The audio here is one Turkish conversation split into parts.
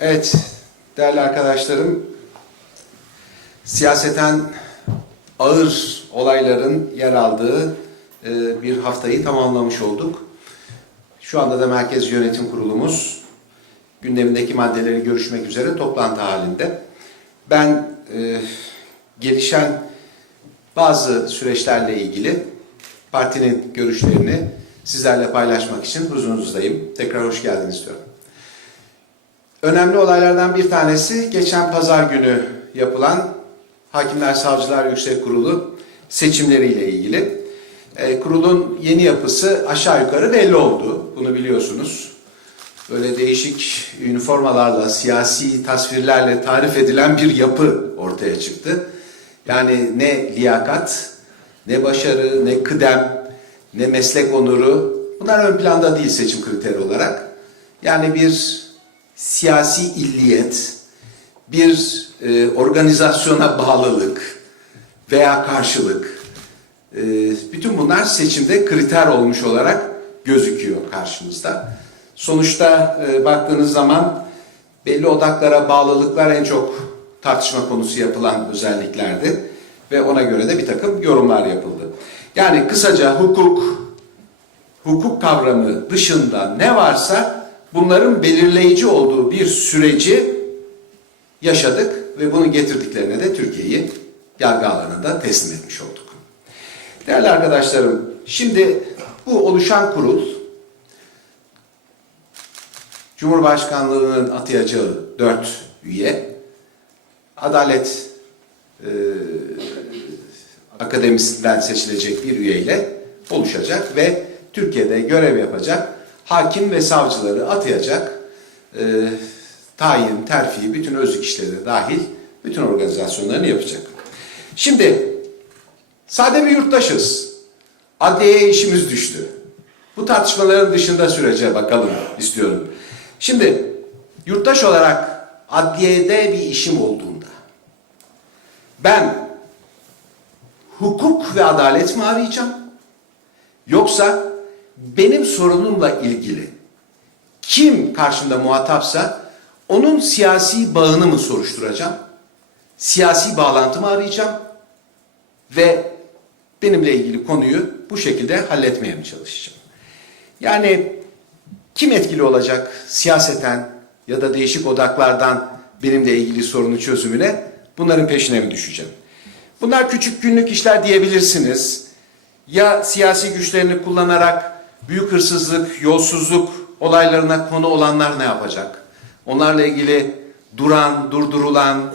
Evet, değerli arkadaşlarım, siyaseten ağır olayların yer aldığı e, bir haftayı tamamlamış olduk. Şu anda da Merkez Yönetim Kurulumuz gündemindeki maddeleri görüşmek üzere toplantı halinde. Ben e, gelişen bazı süreçlerle ilgili partinin görüşlerini sizlerle paylaşmak için huzurunuzdayım. Tekrar hoş geldiniz diyorum. Önemli olaylardan bir tanesi geçen pazar günü yapılan Hakimler Savcılar Yüksek Kurulu seçimleriyle ilgili. E, kurulun yeni yapısı aşağı yukarı belli oldu. Bunu biliyorsunuz. Böyle değişik üniformalarla, siyasi tasvirlerle tarif edilen bir yapı ortaya çıktı. Yani ne liyakat, ne başarı, ne kıdem, ne meslek onuru bunlar ön planda değil seçim kriteri olarak. Yani bir siyasi illiyet, bir e, organizasyona bağlılık veya karşılık, e, bütün bunlar seçimde kriter olmuş olarak gözüküyor karşımızda. Sonuçta e, baktığınız zaman belli odaklara bağlılıklar en çok tartışma konusu yapılan özelliklerdi ve ona göre de bir takım yorumlar yapıldı. Yani kısaca hukuk, hukuk kavramı dışında ne varsa bunların belirleyici olduğu bir süreci yaşadık ve bunun getirdiklerine de Türkiye'yi yargı alanında teslim etmiş olduk. Değerli arkadaşlarım, şimdi bu oluşan kurul Cumhurbaşkanlığının atayacağı dört üye, Adalet e, Akademisi'nden seçilecek bir üyeyle oluşacak ve Türkiye'de görev yapacak hakim ve savcıları atayacak e, tayin, terfi, bütün özlük işleri dahil bütün organizasyonlarını yapacak. Şimdi sade bir yurttaşız. Adliyeye işimiz düştü. Bu tartışmaların dışında sürece bakalım istiyorum. Şimdi yurttaş olarak adliyede bir işim olduğunda ben hukuk ve adalet mi arayacağım? Yoksa benim sorunumla ilgili kim karşımda muhatapsa onun siyasi bağını mı soruşturacağım? Siyasi bağlantımı arayacağım ve benimle ilgili konuyu bu şekilde halletmeye mi çalışacağım? Yani kim etkili olacak siyaseten ya da değişik odaklardan benimle ilgili sorunu çözümüne bunların peşine mi düşeceğim? Bunlar küçük günlük işler diyebilirsiniz. Ya siyasi güçlerini kullanarak büyük hırsızlık, yolsuzluk olaylarına konu olanlar ne yapacak? Onlarla ilgili duran, durdurulan,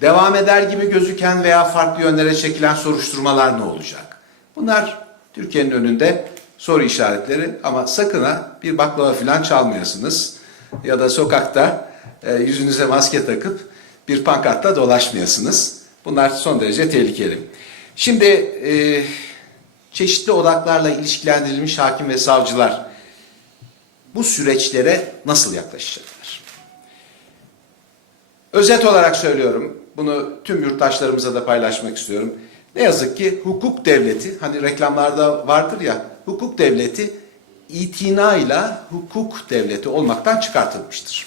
devam eder gibi gözüken veya farklı yönlere çekilen soruşturmalar ne olacak? Bunlar Türkiye'nin önünde soru işaretleri ama sakın ha bir baklava falan çalmayasınız. Ya da sokakta e, yüzünüze maske takıp bir pankartla dolaşmayasınız. Bunlar son derece tehlikeli. Şimdi e, çeşitli odaklarla ilişkilendirilmiş hakim ve savcılar bu süreçlere nasıl yaklaşacaklar? Özet olarak söylüyorum, bunu tüm yurttaşlarımıza da paylaşmak istiyorum. Ne yazık ki hukuk devleti, hani reklamlarda vardır ya, hukuk devleti itinayla hukuk devleti olmaktan çıkartılmıştır.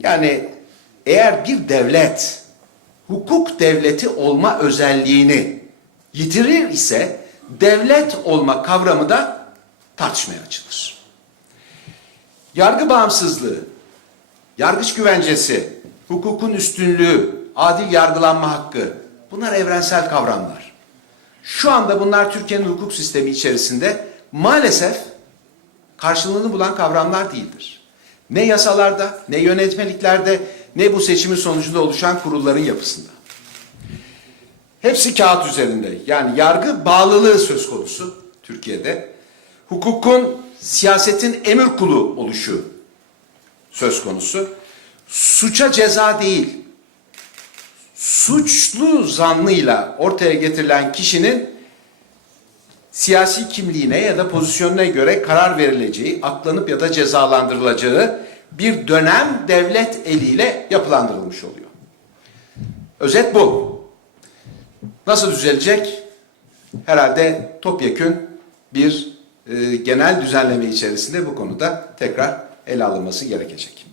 Yani eğer bir devlet hukuk devleti olma özelliğini yitirir ise devlet olma kavramı da tartışmaya açılır. Yargı bağımsızlığı, yargıç güvencesi, hukukun üstünlüğü, adil yargılanma hakkı bunlar evrensel kavramlar. Şu anda bunlar Türkiye'nin hukuk sistemi içerisinde maalesef karşılığını bulan kavramlar değildir. Ne yasalarda, ne yönetmeliklerde, ne bu seçimin sonucunda oluşan kurulların yapısında. Hepsi kağıt üzerinde. Yani yargı bağlılığı söz konusu Türkiye'de. Hukukun siyasetin emir kulu oluşu söz konusu. Suça ceza değil, suçlu zannıyla ortaya getirilen kişinin siyasi kimliğine ya da pozisyonuna göre karar verileceği, aklanıp ya da cezalandırılacağı bir dönem devlet eliyle yapılandırılmış oluyor. Özet bu. Nasıl düzelecek? Herhalde topyekün bir e, genel düzenleme içerisinde bu konuda tekrar ele alınması gerekecek.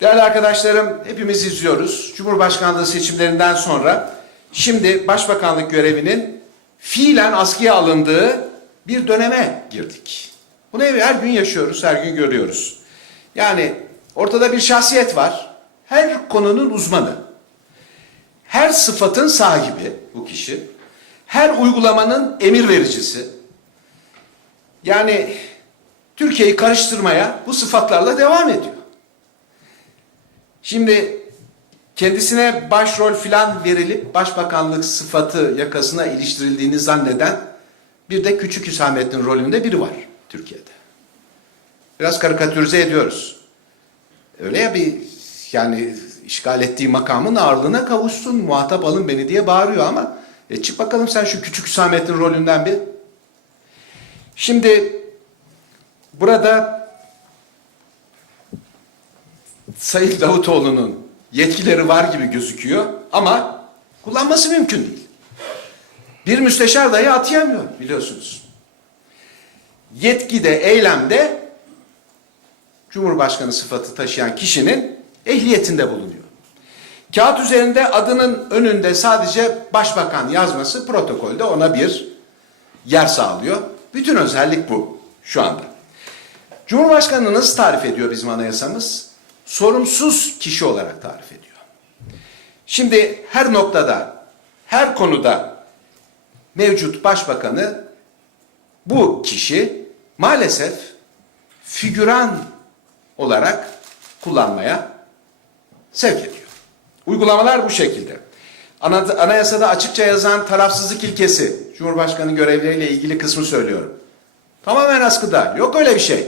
Değerli arkadaşlarım, hepimiz izliyoruz. Cumhurbaşkanlığı seçimlerinden sonra şimdi başbakanlık görevinin fiilen askıya alındığı bir döneme girdik. Bunu her gün yaşıyoruz, her gün görüyoruz. Yani ortada bir şahsiyet var. Her konunun uzmanı. Her sıfatın sahibi bu kişi. Her uygulamanın emir vericisi. Yani Türkiye'yi karıştırmaya bu sıfatlarla devam ediyor. Şimdi kendisine başrol filan verilip başbakanlık sıfatı yakasına iliştirildiğini zanneden bir de Küçük Hüsamettin rolünde biri var Türkiye'de. Biraz karikatürize ediyoruz. Öyle ya bir yani işgal ettiği makamın ağırlığına kavuşsun, muhatap alın beni diye bağırıyor ama e çık bakalım sen şu Küçük Hüsamettin rolünden bir. Şimdi burada Sayın Davutoğlu'nun yetkileri var gibi gözüküyor ama kullanması mümkün değil. Bir müsteşar dahi atayamıyor biliyorsunuz. Yetkide, eylemde Cumhurbaşkanı sıfatı taşıyan kişinin ehliyetinde bulunuyor. Kağıt üzerinde adının önünde sadece başbakan yazması protokolde ona bir yer sağlıyor. Bütün özellik bu şu anda. Cumhurbaşkanını nasıl tarif ediyor bizim anayasamız? Sorumsuz kişi olarak tarif ediyor. Şimdi her noktada, her konuda mevcut başbakanı bu kişi maalesef figüran olarak kullanmaya sevk ediyor. Uygulamalar bu şekilde. Ana- Anayasada açıkça yazan tarafsızlık ilkesi, Cumhurbaşkanı görevleriyle ilgili kısmı söylüyorum. Tamamen askıda. Yok öyle bir şey.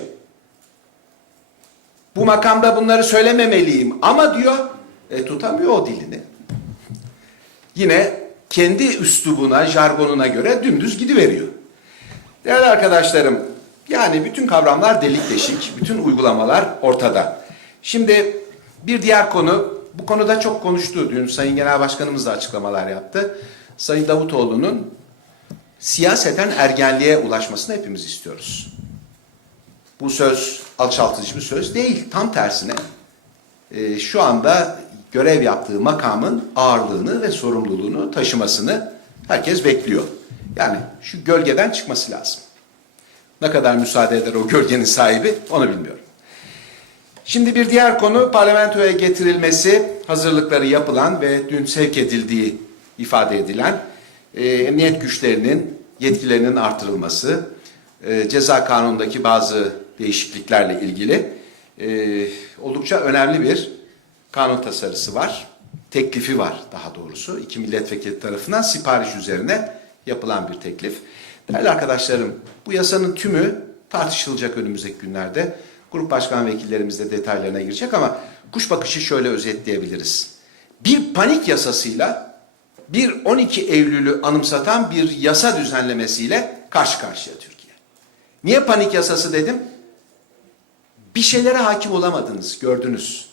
Bu makamda bunları söylememeliyim ama diyor, e, tutamıyor o dilini. Yine kendi üslubuna, jargonuna göre dümdüz gidiveriyor. Değerli arkadaşlarım, yani bütün kavramlar delik deşik, bütün uygulamalar ortada. Şimdi bir diğer konu, bu konuda çok konuştu. Dün Sayın Genel Başkanımız da açıklamalar yaptı. Sayın Davutoğlu'nun siyaseten ergenliğe ulaşmasını hepimiz istiyoruz. Bu söz alçaltıcı bir söz değil. Tam tersine e, şu anda görev yaptığı makamın ağırlığını ve sorumluluğunu taşımasını herkes bekliyor. Yani şu gölgeden çıkması lazım. Ne kadar müsaade eder o gölgenin sahibi onu bilmiyorum. Şimdi bir diğer konu parlamentoya getirilmesi, hazırlıkları yapılan ve dün sevk edildiği ifade edilen e, emniyet güçlerinin yetkilerinin artırılması, e, ceza kanunundaki bazı değişikliklerle ilgili e, oldukça önemli bir kanun tasarısı var. Teklifi var daha doğrusu. iki milletvekili tarafından sipariş üzerine yapılan bir teklif. Değerli arkadaşlarım bu yasanın tümü tartışılacak önümüzdeki günlerde. Grup başkan vekillerimiz de detaylarına girecek ama kuş bakışı şöyle özetleyebiliriz. Bir panik yasasıyla bir 12 Eylül'ü anımsatan bir yasa düzenlemesiyle karşı karşıya Türkiye. Niye panik yasası dedim? Bir şeylere hakim olamadınız, gördünüz.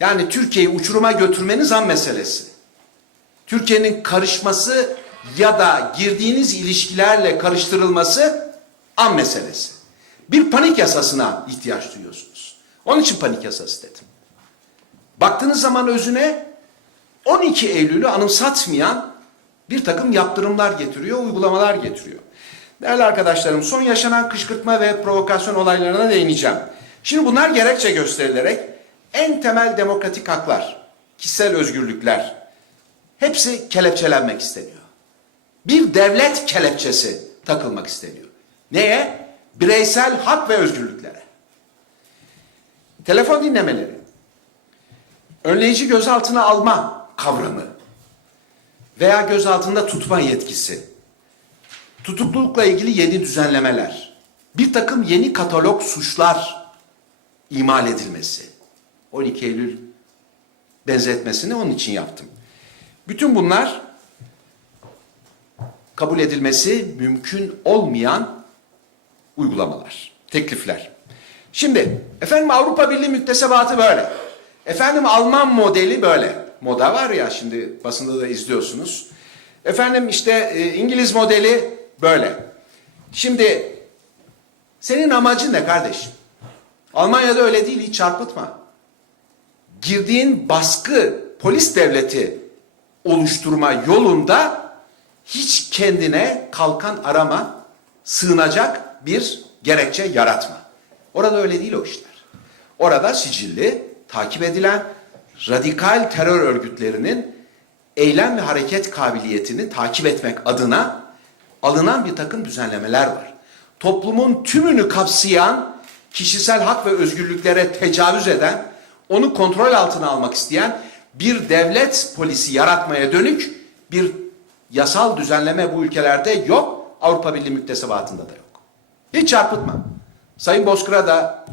Yani Türkiye'yi uçuruma götürmeniz an meselesi. Türkiye'nin karışması ya da girdiğiniz ilişkilerle karıştırılması an meselesi. Bir panik yasasına ihtiyaç duyuyorsunuz. Onun için panik yasası dedim. Baktığınız zaman özüne 12 Eylül'ü anımsatmayan bir takım yaptırımlar getiriyor, uygulamalar getiriyor. Değerli arkadaşlarım son yaşanan kışkırtma ve provokasyon olaylarına değineceğim. Şimdi bunlar gerekçe gösterilerek en temel demokratik haklar, kişisel özgürlükler hepsi kelepçelenmek isteniyor. Bir devlet kelepçesi takılmak isteniyor. Neye? Bireysel hak ve özgürlüklere. Telefon dinlemeleri, önleyici gözaltına alma kavramı veya gözaltında tutma yetkisi, tutuklulukla ilgili yeni düzenlemeler, bir takım yeni katalog suçlar imal edilmesi. 12 Eylül benzetmesini onun için yaptım. Bütün bunlar kabul edilmesi mümkün olmayan uygulamalar, teklifler. Şimdi efendim Avrupa Birliği müktesebatı böyle. Efendim Alman modeli böyle. Moda var ya şimdi basında da izliyorsunuz. Efendim işte e, İngiliz modeli böyle. Şimdi senin amacın ne kardeşim? Almanya'da öyle değil hiç çarpıtma. girdiğin baskı polis devleti oluşturma yolunda hiç kendine kalkan arama, sığınacak bir gerekçe yaratma. Orada öyle değil o işler. Orada sicilli, takip edilen radikal terör örgütlerinin eylem ve hareket kabiliyetini takip etmek adına alınan bir takım düzenlemeler var. Toplumun tümünü kapsayan, kişisel hak ve özgürlüklere tecavüz eden, onu kontrol altına almak isteyen bir devlet polisi yaratmaya dönük bir yasal düzenleme bu ülkelerde yok. Avrupa Birliği müktesebatında da yok. Hiç çarpıtma. Sayın Bozkır'a da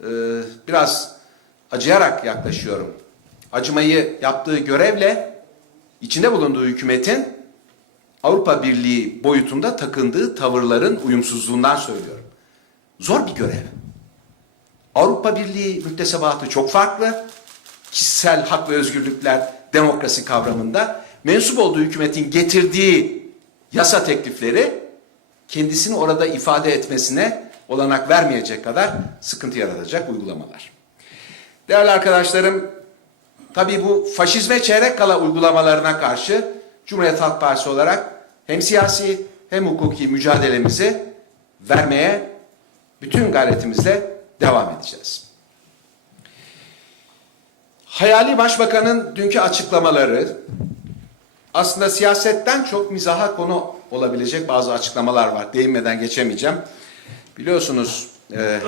e, biraz acıyarak yaklaşıyorum. Acımayı yaptığı görevle içinde bulunduğu hükümetin Avrupa Birliği boyutunda takındığı tavırların uyumsuzluğundan söylüyorum. Zor bir görev. Avrupa Birliği müktesebatı çok farklı. Kişisel hak ve özgürlükler demokrasi kavramında mensup olduğu hükümetin getirdiği yasa teklifleri kendisini orada ifade etmesine olanak vermeyecek kadar sıkıntı yaratacak uygulamalar. Değerli arkadaşlarım, tabii bu faşizme çeyrek kala uygulamalarına karşı Cumhuriyet Halk Partisi olarak hem siyasi hem hukuki mücadelemizi vermeye bütün gayretimizle devam edeceğiz. Hayali Başbakan'ın dünkü açıklamaları aslında siyasetten çok mizaha konu olabilecek bazı açıklamalar var. Değinmeden geçemeyeceğim. Biliyorsunuz e,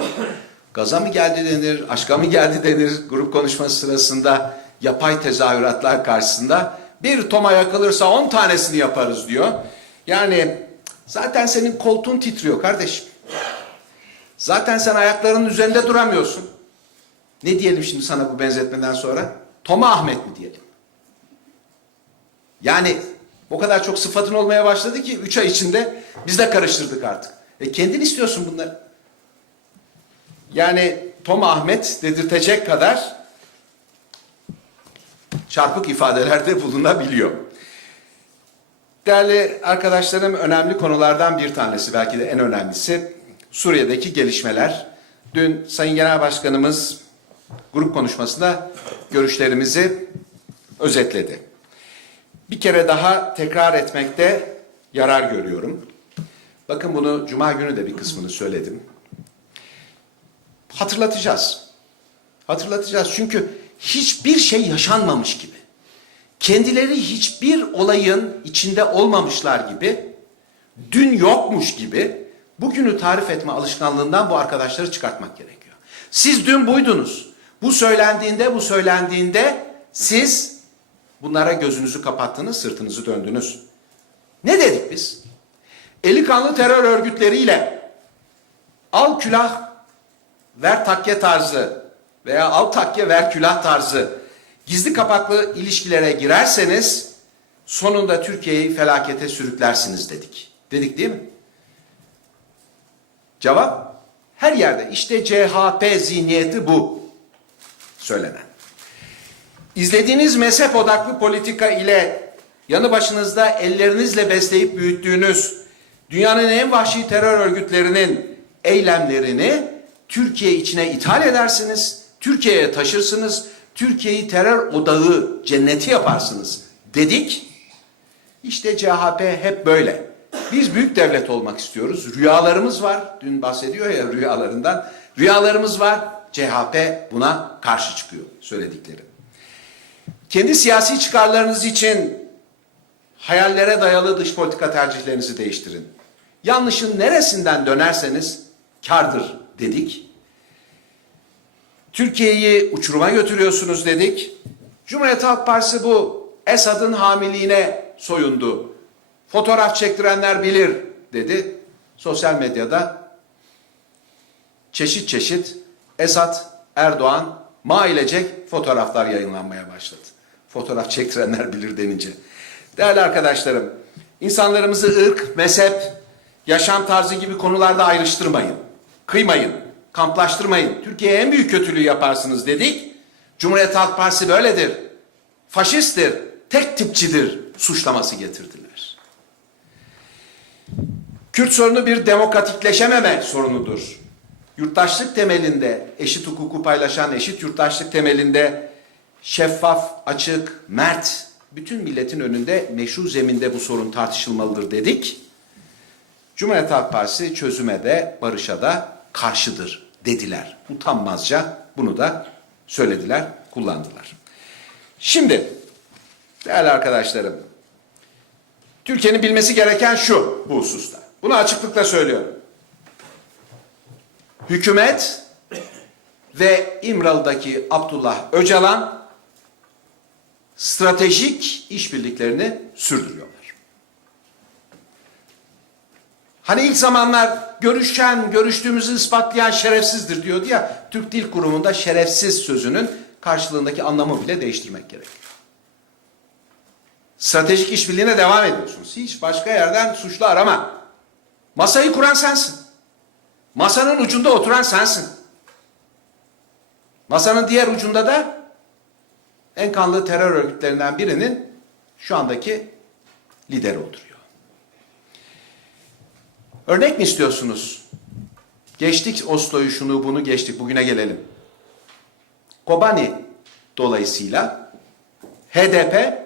gaza mı geldi denir, aşka mı geldi denir grup konuşması sırasında yapay tezahüratlar karşısında bir toma yakılırsa on tanesini yaparız diyor. Yani zaten senin koltuğun titriyor kardeşim. Zaten sen ayaklarının üzerinde duramıyorsun. Ne diyelim şimdi sana bu benzetmeden sonra? Toma Ahmet mi diyelim? Yani o kadar çok sıfatın olmaya başladı ki üç ay içinde biz de karıştırdık artık. E kendin istiyorsun bunları. Yani Tom Ahmet dedirtecek kadar çarpık ifadelerde bulunabiliyor. Değerli arkadaşlarım önemli konulardan bir tanesi belki de en önemlisi Suriye'deki gelişmeler. Dün Sayın Genel Başkanımız grup konuşmasında görüşlerimizi özetledi. Bir kere daha tekrar etmekte yarar görüyorum. Bakın bunu Cuma günü de bir kısmını söyledim. Hatırlatacağız. Hatırlatacağız çünkü hiçbir şey yaşanmamış gibi. Kendileri hiçbir olayın içinde olmamışlar gibi, dün yokmuş gibi bugünü tarif etme alışkanlığından bu arkadaşları çıkartmak gerekiyor. Siz dün buydunuz. Bu söylendiğinde, bu söylendiğinde siz bunlara gözünüzü kapattınız, sırtınızı döndünüz. Ne dedik biz? Eli kanlı terör örgütleriyle al külah ver takke tarzı veya al takke ver külah tarzı gizli kapaklı ilişkilere girerseniz sonunda Türkiye'yi felakete sürüklersiniz dedik. Dedik değil mi? Cevap her yerde işte CHP zihniyeti bu söylenen. İzlediğiniz mezhep odaklı politika ile yanı başınızda ellerinizle besleyip büyüttüğünüz dünyanın en vahşi terör örgütlerinin eylemlerini Türkiye içine ithal edersiniz, Türkiye'ye taşırsınız, Türkiye'yi terör odağı cenneti yaparsınız dedik. İşte CHP hep böyle. Biz büyük devlet olmak istiyoruz. Rüyalarımız var. Dün bahsediyor ya rüyalarından. Rüyalarımız var. CHP buna karşı çıkıyor söyledikleri. Kendi siyasi çıkarlarınız için hayallere dayalı dış politika tercihlerinizi değiştirin. Yanlışın neresinden dönerseniz kardır dedik. Türkiye'yi uçuruma götürüyorsunuz dedik. Cumhuriyet Halk Partisi bu Esad'ın hamiliğine soyundu. Fotoğraf çektirenler bilir dedi. Sosyal medyada çeşit çeşit Esad, Erdoğan mailecek fotoğraflar yayınlanmaya başladı. Fotoğraf çektirenler bilir denince. Değerli arkadaşlarım, insanlarımızı ırk, mezhep, yaşam tarzı gibi konularda ayrıştırmayın. Kıymayın, kamplaştırmayın. Türkiye'ye en büyük kötülüğü yaparsınız dedik. Cumhuriyet Halk Partisi böyledir. Faşisttir, tek tipçidir suçlaması getirdiler. Kürt sorunu bir demokratikleşememe sorunudur. Yurttaşlık temelinde, eşit hukuku paylaşan eşit yurttaşlık temelinde şeffaf, açık, mert, bütün milletin önünde meşru zeminde bu sorun tartışılmalıdır dedik. Cumhuriyet Halk Partisi çözüme de barışa da karşıdır dediler. Utanmazca bunu da söylediler, kullandılar. Şimdi değerli arkadaşlarım, Türkiye'nin bilmesi gereken şu bu hususta. Bunu açıklıkla söylüyorum. Hükümet ve İmralı'daki Abdullah Öcalan stratejik işbirliklerini sürdürüyorlar. Hani ilk zamanlar görüşen, görüştüğümüzü ispatlayan şerefsizdir diyordu ya, Türk Dil Kurumu'nda şerefsiz sözünün karşılığındaki anlamı bile değiştirmek gerekiyor. Stratejik işbirliğine devam ediyorsunuz. Hiç başka yerden suçlu arama. Masayı kuran sensin. Masanın ucunda oturan sensin. Masanın diğer ucunda da en kanlı terör örgütlerinden birinin şu andaki lideri oturuyor. Örnek mi istiyorsunuz? Geçtik Oslo'yu şunu bunu geçtik bugüne gelelim. Kobani dolayısıyla HDP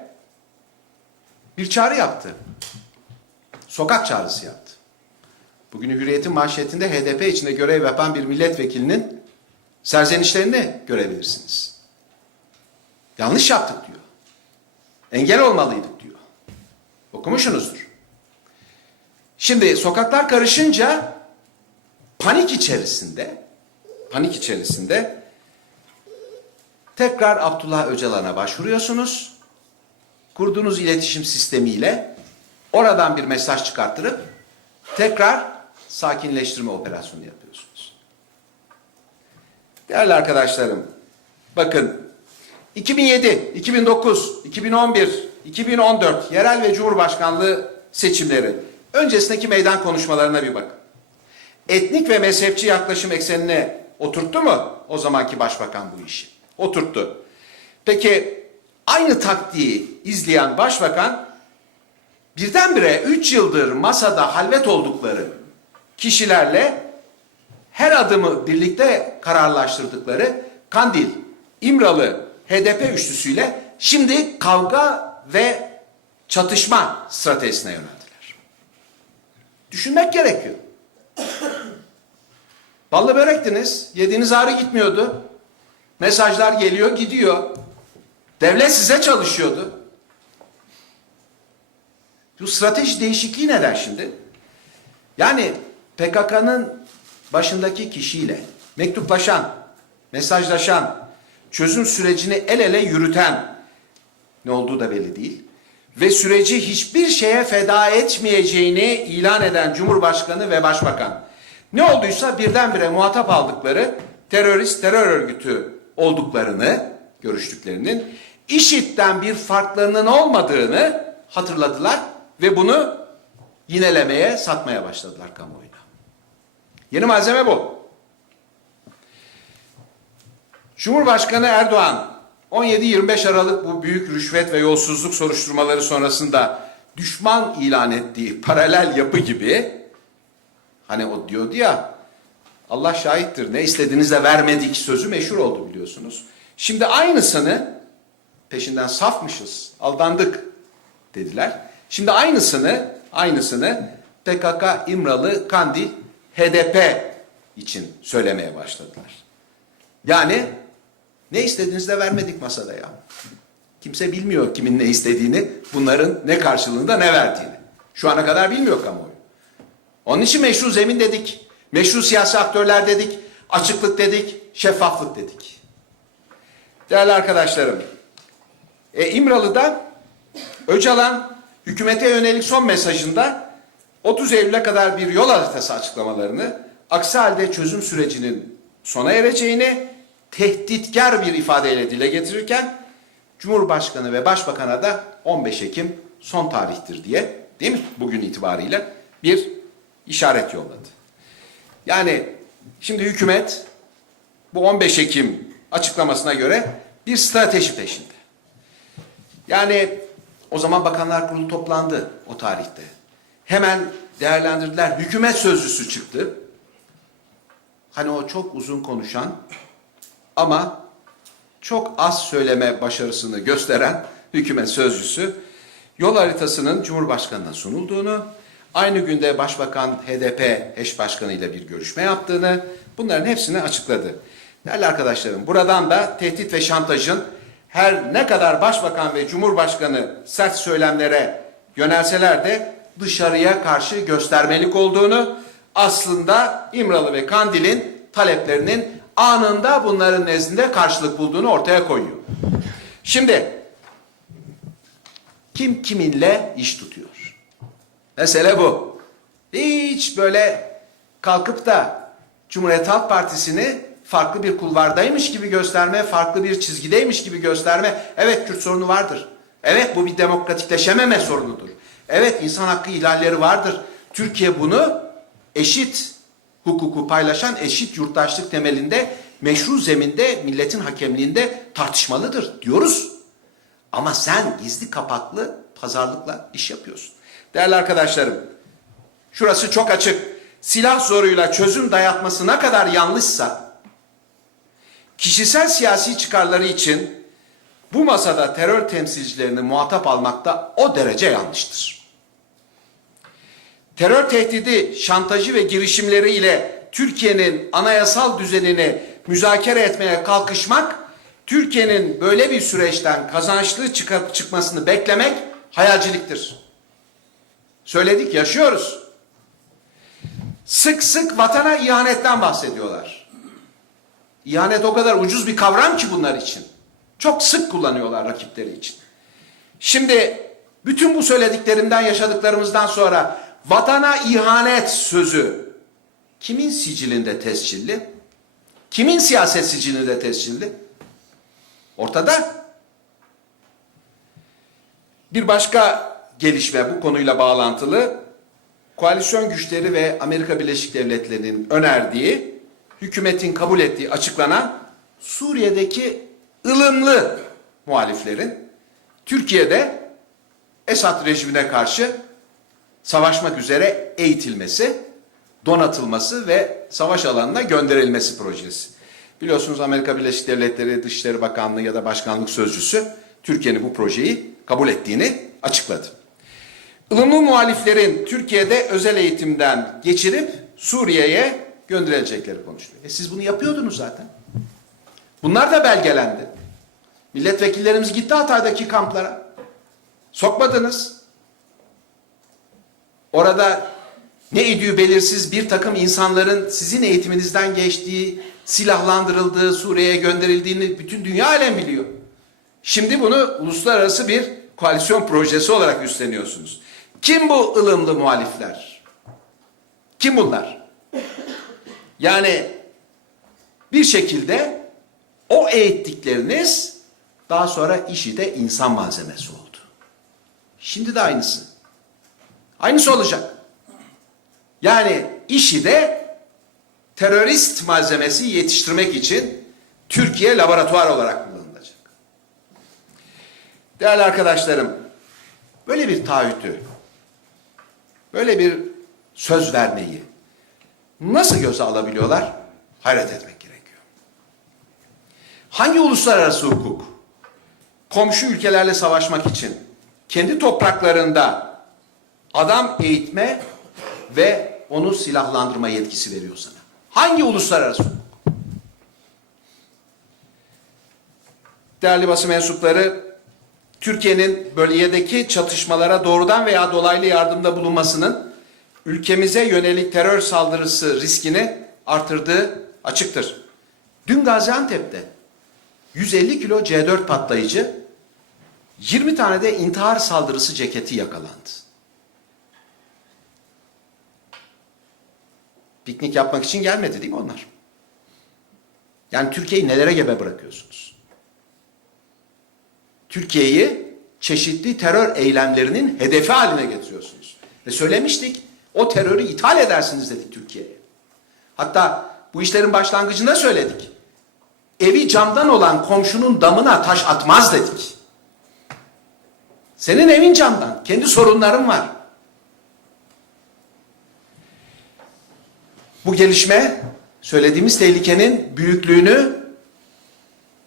bir çağrı yaptı. Sokak çağrısı yaptı. Bugün Hürriyet'in manşetinde HDP içinde görev yapan bir milletvekilinin serzenişlerini görebilirsiniz. Yanlış yaptık diyor. Engel olmalıydık diyor. Okumuşsunuzdur. Şimdi sokaklar karışınca panik içerisinde panik içerisinde tekrar Abdullah Öcalan'a başvuruyorsunuz. Kurduğunuz iletişim sistemiyle oradan bir mesaj çıkarttırıp tekrar sakinleştirme operasyonu yapıyorsunuz. Değerli arkadaşlarım, bakın 2007, 2009, 2011, 2014 yerel ve cumhurbaşkanlığı seçimleri öncesindeki meydan konuşmalarına bir bakın. Etnik ve mezhepçi yaklaşım eksenine oturttu mu o zamanki başbakan bu işi? Oturttu. Peki aynı taktiği izleyen başbakan birdenbire 3 yıldır masada halvet oldukları kişilerle her adımı birlikte kararlaştırdıkları Kandil, İmralı, HDP üçlüsüyle şimdi kavga ve çatışma stratejisine yöneldiler. Düşünmek gerekiyor. Ballı börektiniz, yediğiniz ağrı gitmiyordu. Mesajlar geliyor, gidiyor. Devlet size çalışıyordu. Bu strateji değişikliği neden şimdi? Yani PKK'nın başındaki kişiyle mektuplaşan, mesajlaşan, çözüm sürecini el ele yürüten ne olduğu da belli değil. Ve süreci hiçbir şeye feda etmeyeceğini ilan eden Cumhurbaşkanı ve Başbakan. Ne olduysa birdenbire muhatap aldıkları terörist terör örgütü olduklarını, görüştüklerinin, IŞİD'den bir farklarının olmadığını hatırladılar ve bunu yinelemeye, satmaya başladılar kamuoyuna. Yeni malzeme bu. Cumhurbaşkanı Erdoğan 17-25 Aralık bu büyük rüşvet ve yolsuzluk soruşturmaları sonrasında düşman ilan ettiği paralel yapı gibi hani o diyordu ya Allah şahittir ne istediğinizde vermedik sözü meşhur oldu biliyorsunuz. Şimdi aynısını peşinden safmışız, aldandık dediler. Şimdi aynısını, aynısını PKK, İmralı, Kandil, HDP için söylemeye başladılar. Yani ne istediğinizde vermedik masada ya. Kimse bilmiyor kimin ne istediğini, bunların ne karşılığında ne verdiğini. Şu ana kadar bilmiyor kamuoyu. Onun için meşru zemin dedik, meşru siyasi aktörler dedik, açıklık dedik, şeffaflık dedik. Değerli arkadaşlarım, e, İmralı'da Öcalan hükümete yönelik son mesajında 30 Eylül'e kadar bir yol haritası açıklamalarını, aksi halde çözüm sürecinin sona ereceğini tehditkar bir ifadeyle dile getirirken Cumhurbaşkanı ve Başbakan'a da 15 Ekim son tarihtir diye değil mi bugün itibariyle bir işaret yolladı. Yani şimdi hükümet bu 15 Ekim açıklamasına göre bir strateji peşinde. Yani o zaman Bakanlar Kurulu toplandı o tarihte. Hemen değerlendirdiler. Hükümet sözcüsü çıktı. Hani o çok uzun konuşan ama çok az söyleme başarısını gösteren hükümet sözcüsü yol haritasının Cumhurbaşkanı'na sunulduğunu, aynı günde Başbakan HDP eş başkanı ile bir görüşme yaptığını, bunların hepsini açıkladı. Değerli arkadaşlarım, buradan da tehdit ve şantajın her ne kadar Başbakan ve Cumhurbaşkanı sert söylemlere yönelseler de dışarıya karşı göstermelik olduğunu, aslında İmralı ve Kandil'in taleplerinin anında bunların nezdinde karşılık bulduğunu ortaya koyuyor. Şimdi kim kiminle iş tutuyor? Mesele bu. Hiç böyle kalkıp da Cumhuriyet Halk Partisi'ni farklı bir kulvardaymış gibi gösterme, farklı bir çizgideymiş gibi gösterme. Evet Kürt sorunu vardır. Evet bu bir demokratikleşememe sorunudur. Evet insan hakkı ihlalleri vardır. Türkiye bunu eşit hukuku paylaşan eşit yurttaşlık temelinde meşru zeminde milletin hakemliğinde tartışmalıdır diyoruz. Ama sen gizli kapaklı pazarlıkla iş yapıyorsun. Değerli arkadaşlarım, şurası çok açık. Silah zoruyla çözüm dayatması ne kadar yanlışsa, kişisel siyasi çıkarları için bu masada terör temsilcilerini muhatap almakta o derece yanlıştır. Terör tehdidi, şantajı ve girişimleriyle Türkiye'nin anayasal düzenini müzakere etmeye kalkışmak, Türkiye'nin böyle bir süreçten kazançlı çıkıp çıkmasını beklemek hayalciliktir. Söyledik, yaşıyoruz. Sık sık vatana ihanetten bahsediyorlar. İhanet o kadar ucuz bir kavram ki bunlar için. Çok sık kullanıyorlar rakipleri için. Şimdi bütün bu söylediklerimden yaşadıklarımızdan sonra vatana ihanet sözü kimin sicilinde tescilli? Kimin siyaset sicilinde tescilli? Ortada. Bir başka gelişme bu konuyla bağlantılı. Koalisyon güçleri ve Amerika Birleşik Devletleri'nin önerdiği, hükümetin kabul ettiği açıklanan Suriye'deki ılımlı muhaliflerin Türkiye'de Esad rejimine karşı savaşmak üzere eğitilmesi, donatılması ve savaş alanına gönderilmesi projesi. Biliyorsunuz Amerika Birleşik Devletleri Dışişleri Bakanlığı ya da Başkanlık Sözcüsü Türkiye'nin bu projeyi kabul ettiğini açıkladı. Ilımlı muhaliflerin Türkiye'de özel eğitimden geçirip Suriye'ye gönderilecekleri konuşuluyor. E siz bunu yapıyordunuz zaten. Bunlar da belgelendi. Milletvekillerimiz gitti Hatay'daki kamplara. Sokmadınız. Orada ne idüğü belirsiz bir takım insanların sizin eğitiminizden geçtiği, silahlandırıldığı, Suriye'ye gönderildiğini bütün dünya alem biliyor. Şimdi bunu uluslararası bir koalisyon projesi olarak üstleniyorsunuz. Kim bu ılımlı muhalifler? Kim bunlar? Yani bir şekilde o eğittikleriniz daha sonra işi de insan malzemesi oldu. Şimdi de aynısı. Aynısı olacak. Yani işi de terörist malzemesi yetiştirmek için Türkiye laboratuvar olarak kullanılacak. Değerli arkadaşlarım, böyle bir taahhütü, böyle bir söz vermeyi nasıl göze alabiliyorlar? Hayret etmek gerekiyor. Hangi uluslararası hukuk komşu ülkelerle savaşmak için kendi topraklarında adam eğitme ve onu silahlandırma yetkisi veriyor sana? Hangi uluslararası hukuk? Değerli basın mensupları, Türkiye'nin bölgedeki çatışmalara doğrudan veya dolaylı yardımda bulunmasının ülkemize yönelik terör saldırısı riskini artırdığı açıktır. Dün Gaziantep'te 150 kilo C4 patlayıcı, 20 tane de intihar saldırısı ceketi yakalandı. Piknik yapmak için gelmedi değil mi onlar? Yani Türkiye'yi nelere gebe bırakıyorsunuz? Türkiye'yi çeşitli terör eylemlerinin hedefi haline getiriyorsunuz. Ve söylemiştik, o terörü ithal edersiniz dedik Türkiye'ye. Hatta bu işlerin başlangıcında söyledik. Evi camdan olan komşunun damına taş atmaz dedik. Senin evin camdan, kendi sorunların var. Bu gelişme söylediğimiz tehlikenin büyüklüğünü,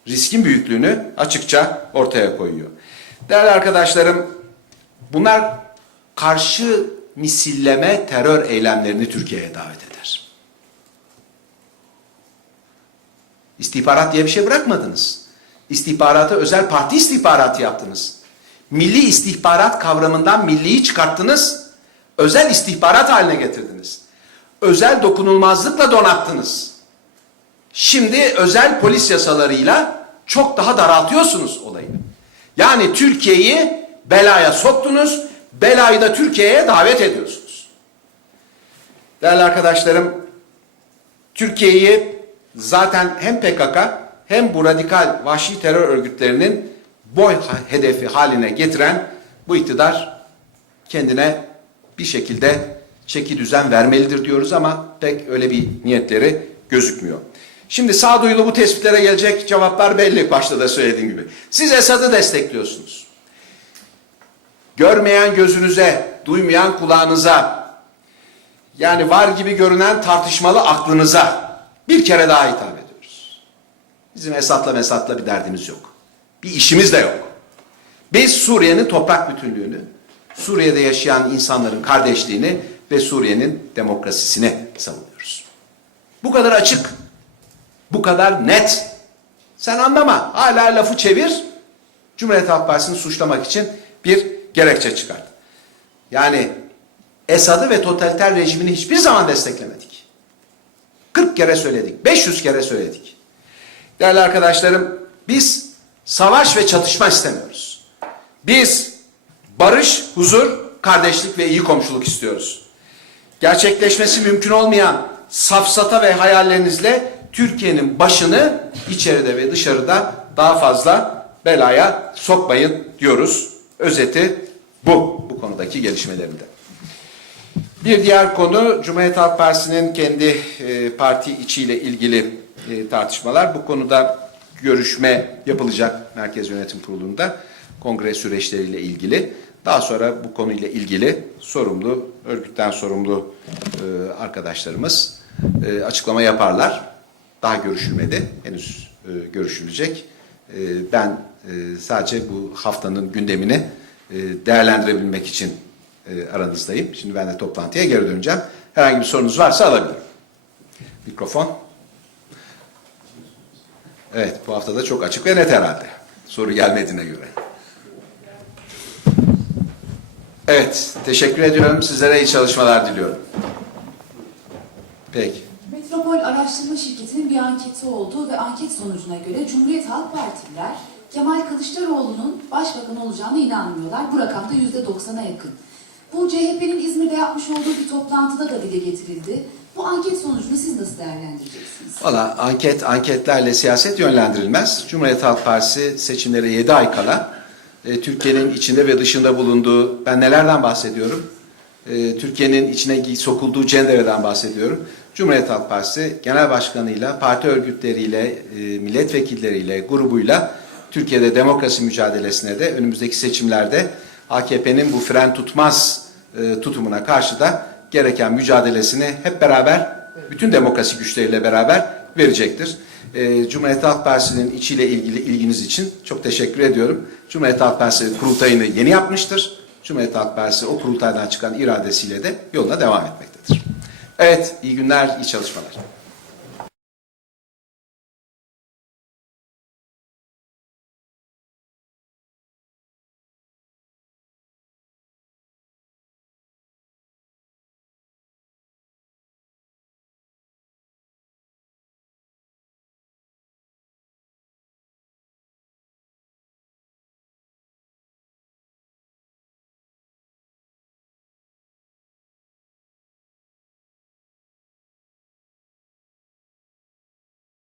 riskin büyüklüğünü açıkça ortaya koyuyor. Değerli arkadaşlarım, bunlar karşı misilleme terör eylemlerini Türkiye'ye davet eder. İstihbarat diye bir şey bırakmadınız. İstihbarata özel parti istihbaratı yaptınız. Milli istihbarat kavramından milliyi çıkarttınız. Özel istihbarat haline getirdiniz. Özel dokunulmazlıkla donattınız. Şimdi özel polis yasalarıyla çok daha daraltıyorsunuz olayı. Yani Türkiye'yi belaya soktunuz, belayı da Türkiye'ye davet ediyorsunuz. Değerli arkadaşlarım, Türkiye'yi zaten hem PKK hem bu radikal vahşi terör örgütlerinin boy hedefi haline getiren bu iktidar kendine bir şekilde çeki düzen vermelidir diyoruz ama pek öyle bir niyetleri gözükmüyor. Şimdi sağduyulu bu tespitlere gelecek cevaplar belli başta da söylediğim gibi. Siz Esad'ı destekliyorsunuz. Görmeyen gözünüze, duymayan kulağınıza, yani var gibi görünen tartışmalı aklınıza bir kere daha hitap ediyoruz. Bizim Esad'la Mesat'la bir derdimiz yok. Bir işimiz de yok. Biz Suriye'nin toprak bütünlüğünü, Suriye'de yaşayan insanların kardeşliğini ve Suriye'nin demokrasisini savunuyoruz. Bu kadar açık, bu kadar net. Sen anlama, hala lafı çevir, Cumhuriyet Halk Partisi'ni suçlamak için bir gerekçe çıkart. Yani Esad'ı ve totaliter rejimini hiçbir zaman desteklemedik. 40 kere söyledik, 500 kere söyledik. Değerli arkadaşlarım, biz savaş ve çatışma istemiyoruz. Biz barış, huzur, kardeşlik ve iyi komşuluk istiyoruz. Gerçekleşmesi mümkün olmayan safsata ve hayallerinizle Türkiye'nin başını içeride ve dışarıda daha fazla belaya sokmayın diyoruz. Özeti bu, bu konudaki gelişmelerinde. Bir diğer konu Cumhuriyet Halk Partisi'nin kendi e, parti içiyle ilgili e, tartışmalar. Bu konuda görüşme yapılacak Merkez Yönetim Kurulu'nda kongre süreçleriyle ilgili. Daha sonra bu konuyla ilgili sorumlu, örgütten sorumlu e, arkadaşlarımız e, açıklama yaparlar. Daha görüşülmedi, henüz e, görüşülecek. E, ben e, sadece bu haftanın gündemini e, değerlendirebilmek için e, aranızdayım. Şimdi ben de toplantıya geri döneceğim. Herhangi bir sorunuz varsa alabilirim. Mikrofon. Evet, bu hafta da çok açık ve net herhalde. Soru gelmediğine göre. Evet, teşekkür ediyorum. Sizlere iyi çalışmalar diliyorum. Peki. Metropol Araştırma Şirketi'nin bir anketi oldu ve anket sonucuna göre Cumhuriyet Halk Partililer Kemal Kılıçdaroğlu'nun başbakan olacağına inanmıyorlar. Bu rakam da %90'a yakın. Bu CHP'nin İzmir'de yapmış olduğu bir toplantıda da dile getirildi. Bu anket sonucunu siz nasıl değerlendireceksiniz? Valla anket, anketlerle siyaset yönlendirilmez. Cumhuriyet Halk Partisi seçimlere 7 ay kala e, Türkiye'nin içinde ve dışında bulunduğu, ben nelerden bahsediyorum? E, Türkiye'nin içine sokulduğu cendereden bahsediyorum. Cumhuriyet Halk Partisi genel başkanıyla, parti örgütleriyle, e, milletvekilleriyle, grubuyla Türkiye'de demokrasi mücadelesine de önümüzdeki seçimlerde AKP'nin bu fren tutmaz tutumuna karşı da gereken mücadelesini hep beraber, bütün demokrasi güçleriyle beraber verecektir. E, Cumhuriyet Halk Partisi'nin içiyle ilgili ilginiz için çok teşekkür ediyorum. Cumhuriyet Halk Partisi kurultayını yeni yapmıştır. Cumhuriyet Halk Partisi o kurultaydan çıkan iradesiyle de yoluna devam etmektedir. Evet, iyi günler, iyi çalışmalar.